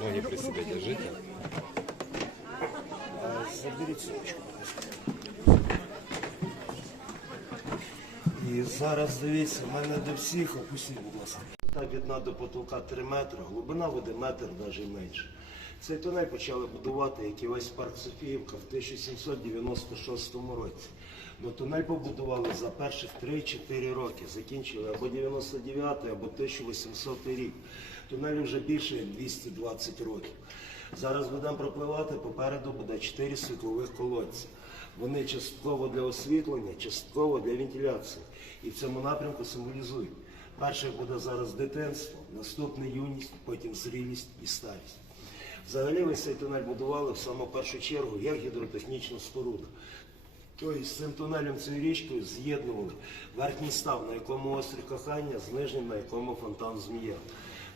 Ноги при себе держите. Заберіть сумочку. І зараз дивіться, в мене до всіх опустіть, будь ласка. Так від дна до потолка 3 метри, глибина води метр навіть менше. Цей тунель почали будувати, як і весь парк Софіївка в 1796 році. Но тунель побудували за перших 3-4 роки. Закінчили або 99 або 1800 рік. Тунелю вже більше як 220 років. Зараз будемо пропливати, попереду буде 4 світлових колодці. Вони частково для освітлення, частково для вентиляції. І в цьому напрямку символізують. Перше буде зараз дитинство, наступне юність, потім зрілість і старість. Взагалі весь цей тунель будували в саму першу чергу як гідротехнічну споруду. Тобто з цим тунелем, цією річкою з'єднували верхній став, на якому острів кохання, з нижнім, на якому фонтан змія.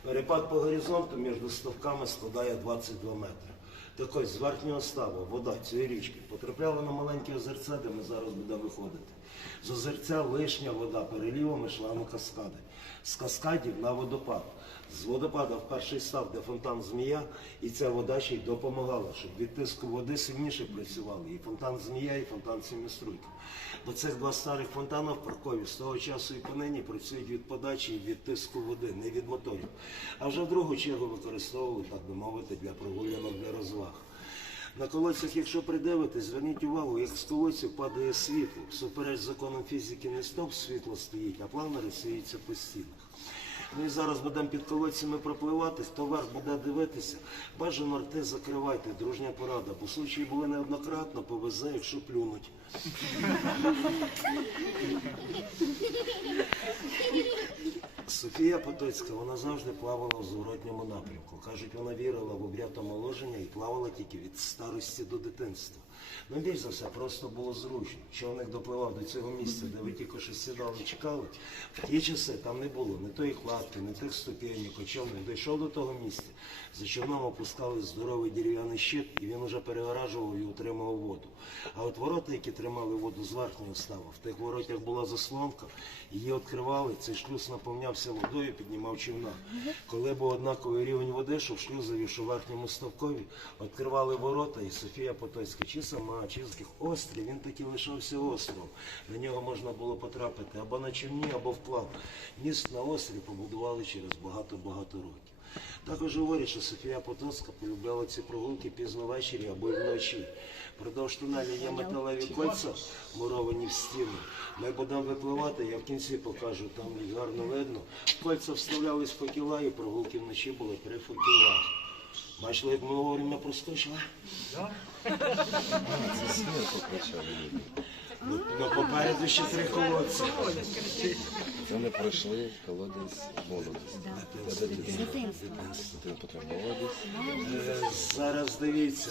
Перепад по горизонту між ставками складає 22 метри. Так ось з верхнього ставу вода цієї річки потрапляла на маленьке озерце, де ми зараз будемо виходити. З озерця лишня вода перелівами йшла на каскади. З каскадів на водопад. З водопада в перший став, де фонтан змія, і ця вода ще й допомагала, щоб від тиску води сильніше працювали. І фонтан змія, і фонтан сіміструйка. Бо цих два старих фонтана в паркові з того часу і понині працюють від подачі і від тиску води, не від моторів. А вже в другу чергу використовували, так би мовити, для прогулянок, для розваг. На колодцях, якщо придивитись, зверніть увагу, як з колодців падає світло. Всупереч законам фізики не стоп світло стоїть, а плавно розсіюється по стінах. Ми зараз будемо під колодцями пропливати, хто вверх буде дивитися, бажано рти закривайте, дружня порада, бо случаї були неоднократно, повезе, якщо плюнуть. Софія Потоцька, вона завжди плавала в зворотньому напрямку. Кажуть, вона вірила в обряд омоложення і плавала тільки від старості до дитинства. Ну, більш за все, просто було зручно. Човник допливав до цього місця, де ви тільки що сідали, чекали. В ті часи там не було ні тої кладки, ні тих ступеньок. Човник дійшов до того місця. За човном опускали здоровий дерев'яний щит, і він уже перегоражував і утримував воду. А от ворота, які тримали воду з верхнього става, в тих воротях була заслонка, її відкривали, цей шлюз наповнявся водою, піднімав човна. Коли був однаковий рівень води, що в шлюзові, що в верхньому ставкові, відкривали ворота, і Софія Потоцька, сама, чи острів, він таки лишався островом. На нього можна було потрапити або на човні, або вплав. Міст на острові побудували через багато-багато років. Також говорять, що Софія Потоцька полюбляла ці прогулки пізно ввечері або й вночі. Продовж тунелі є металеві кольця, муровані в стіну. Ми будемо випливати, я в кінці покажу, там гарно видно. Кольця вставлялись в факела і прогулки вночі були при факелах. Бачили, як ми говоримо проскочили? Це смерть почали ну, попереду ще три колодці. Це не пройшли колодязь молодості. Це дитинство. Дитинство молодість. Е, Зараз дивіться,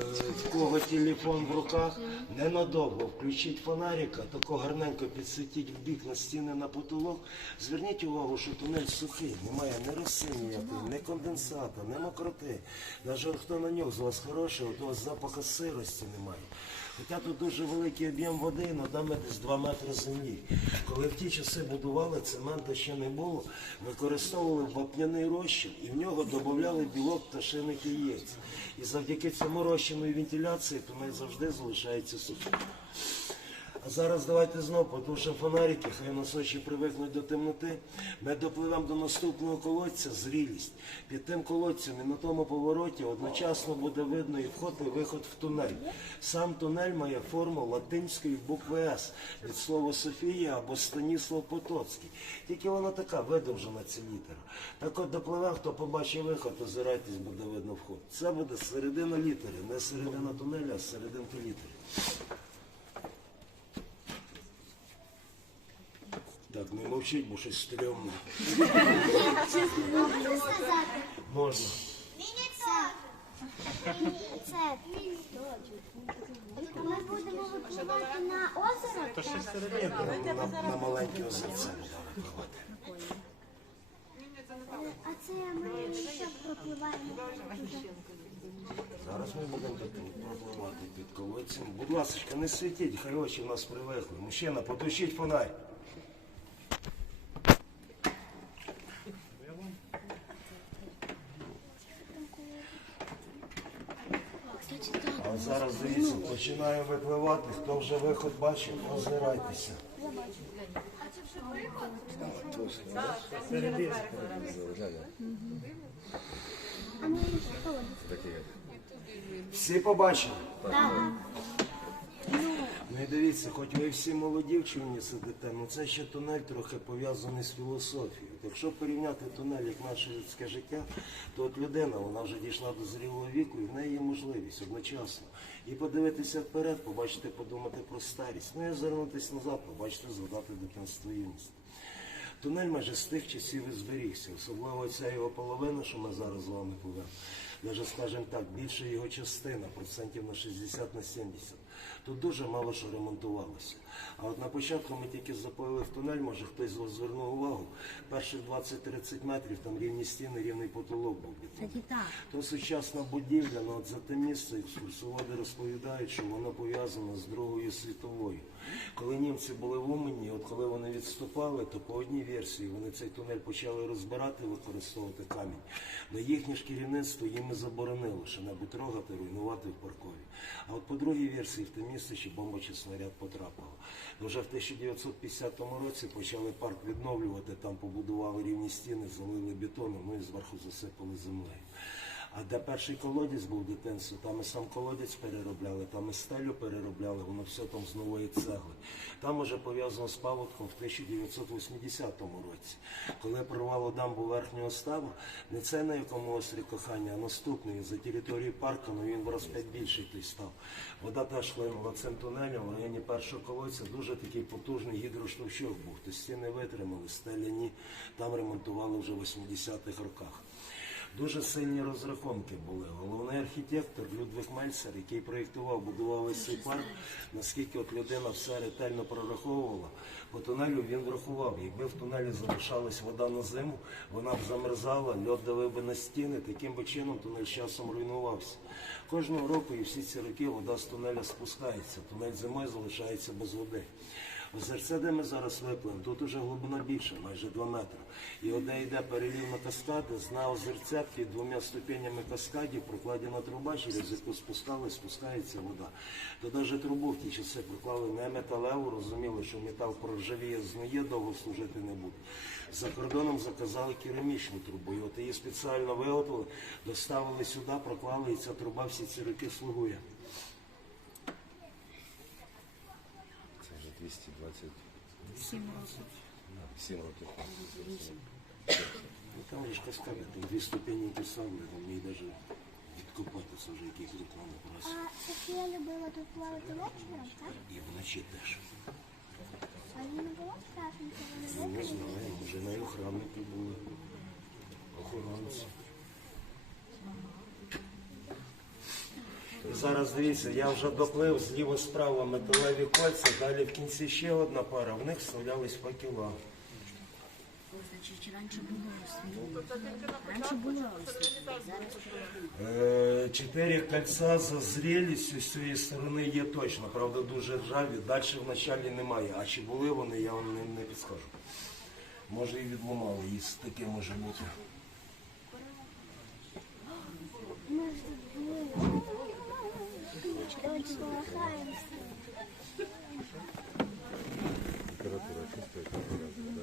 е, в кого телефон в руках, ненадовго включіть фонарика, тако гарненько підсвітіть в бік на стіни на потолок. Зверніть увагу, що тунель сухий, немає ні роси ніякої, ні конденсата, ні мокроти. Навіть хто на нього з вас хороший, у того запаху сирості немає. Хоча тут дуже великий об'єм води, над там десь 2 метри землі. Коли в ті часи будували, цементу ще не було, використовували вапняний розчин і в нього додавали білок пташиних яєць. І завдяки цьому розчину і вентиляції тунель завжди залишається сухим. Зараз давайте знову потушимо фонарики, хай нас очі привикнуть до темноти. Ми допливемо до наступного колодця зрілість. Під тим колодцем і на тому повороті одночасно буде видно і вход, і виход в тунель. Сам тунель має форму латинської букви С від слова Софія або Станіслав Потоцький. Тільки вона така видовжена ця літера. Так от допливемо, хто побачить виход, озирайтесь, буде видно вход. Це буде середина літери, не середина тунеля, а серединка літери. Так, не мовчіть, бо щось стрьомне. Можна сказати? Можна. Це. Ми будемо випливати на озеро. На, на маленьке озерце будемо випливати. А це ми ще пропливаємо. Зараз ми будемо тут пропливати під колодцем. Будь ласка, не світіть, хай очі в нас привикли. Мужчина, потушіть фонарь. Зараз дивіться, починає випливати. Хто вже виход бачив, озирайтеся. Всі побачили? Так. Ну і дивіться, хоч ви всі молоді в човні сидите, ну це ще тунель трохи пов'язаний з філософією. Якщо порівняти тунель як наше людське життя, то от людина вона вже дійшла до зрілого віку, і в неї є можливість одночасно і подивитися вперед, побачити, подумати про старість. Ну і озирнутися назад, побачити, згадати дитинство юності. Тунель майже з тих часів і зберігся, особливо ця його половина, що ми зараз з вами повемо. Даже, скажімо так, більше його частина, процентів на 60 на 70. Тут дуже мало що ремонтувалося. А от на початку ми тільки запалили в тунель, може хтось з вас звернув увагу. Перших 20-30 метрів там рівні стіни, рівний потолок був. Так. То сучасна будівля, ну от за те місце екскурсоводи розповідають, що воно пов'язано з Другою світовою. Коли німці були в Умані, от коли вони відступали, то по одній версії вони цей тунель почали розбирати, використовувати камінь. Но їхнє ж керівництво їм і заборонило що-небудь трогати, руйнувати в паркові. А от по другій версії в те місце ще бомба чи снаряд потрапила. Ну, Вже в 1950 році почали парк відновлювати, там побудували рівні стіни, залили бетоном, ну і зверху засипали землею. А де перший колодязь був в дитинстві, там і сам колодязь переробляли, там і стелю переробляли, воно все там з нової цегли. Там уже пов'язано з паводком в 1980 році, коли прорвало дамбу верхнього ставу, не це на якому острі кохання, а наступний за території парку, ну він в раз п'ять більший той став. Вода теж хлинула цим тунелем в районі першого колодця, дуже такий потужний гідроштовщок був. То стіни витримали, стеля ні, там ремонтували вже в 80-х роках. Дуже сильні розрахунки були. Головний архітектор Людвиг Мельцер, який проєктував, будував весь цей парк, наскільки от людина все ретельно прораховувала, по тунелю він врахував. Якби в тунелі залишалась вода на зиму, вона б замерзала, льод давив би на стіни, таким би чином тунель з часом руйнувався. Кожного року і всі ці роки вода з тунеля спускається, тунель зимою залишається без води. Озерце, де ми зараз випливемо, тут уже глибина більша, майже 2 метри. І одне йде перелів на каскади, з на озерця під двома ступенями каскадів прокладена труба, через яку спускали, спускається вода. То навіть трубу в ті часи проклали не металеву, розуміли, що метал проржавіє, згниє, довго служити не буде. За кордоном заказали керамічну трубу. І от її спеціально виготовили, доставили сюди, проклали, і ця труба всі ці роки слугує. 227 Сім років. років. Ну, там ж каскади, там дві ступені ті самі, там її навіть відкопатися вже якийсь рекламний А прас. Софія любила тут плавати вечором, так? І вночі теж. А їй не було страшно, що Ну, вони не викинули? знаю, може на охранники були, охоронці. Зараз дивіться, я вже доплив зліво справа металеві кольця, далі в кінці ще одна пара, в них вставлялись факела. Е, Чотири кольця за зрілістю з цієї сторони є точно, правда дуже ржаві, далі в началі немає. А чи були вони, я вам не, не підскажу. Може і відломали, і таке може бути. Температуру.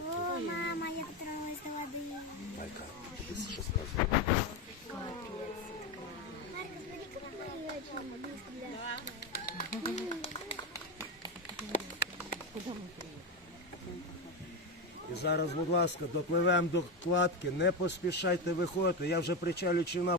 О, мама, я потрапилась до води. Айка, тобі що сказати? Марка, смотри, как мы ее очень близко, да. І зараз, будь ласка, допливемо до кладки, не поспішайте виходити. Я вже причалю чи на